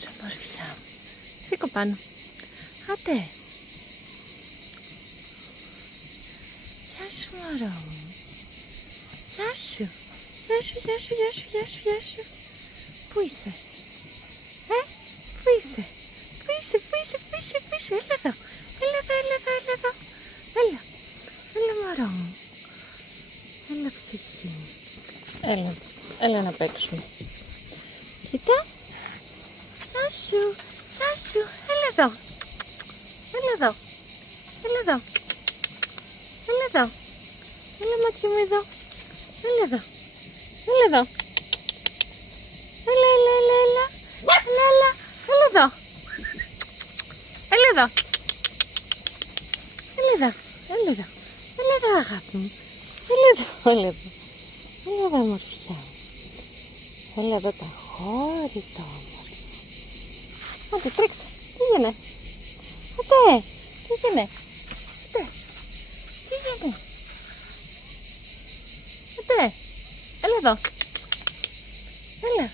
σου μορφιά μου. Σήκω πάνω. Άντε. Γεια σου μωρό μου. Γεια σου. Γεια σου, γεια σου, γεια σου, γεια σου, γεια σου. Πού είσαι? Πού είσαι? Πού είσαι, πού είσαι, πού είσαι, πού είσαι? Έλα εδώ. Έλα εδώ, έλα εδώ, έλα εδώ. Έλα. Έλα μωρό μου. Έλα ψυχή μου. Έλα. Έλα να παίξουμε. Κοίτα. Γεια σου. Γεια σου. Έλα εδώ. Έλα εδώ. Έλα εδώ. Έλα εδώ. Έλα μάτια μου εδώ. Έλα εδώ. Έλα εδώ. Έλα, έλα, έλα, έλα. Έλα, έλα. Έλα εδώ. Έλα εδώ. Έλα εδώ. Έλα εδώ. Έλα εδώ αγάπη μου. Έλα εδώ. Έλα εδώ. Έλα εδώ μορφιά μου. Έλα εδώ τα χώρι το όμορφο. Άντε τρέξε. Τι γίνε? Άντε. Τι γίνε? Άντε. Τι γίνει? Άντε. Έλα εδώ. Έλα.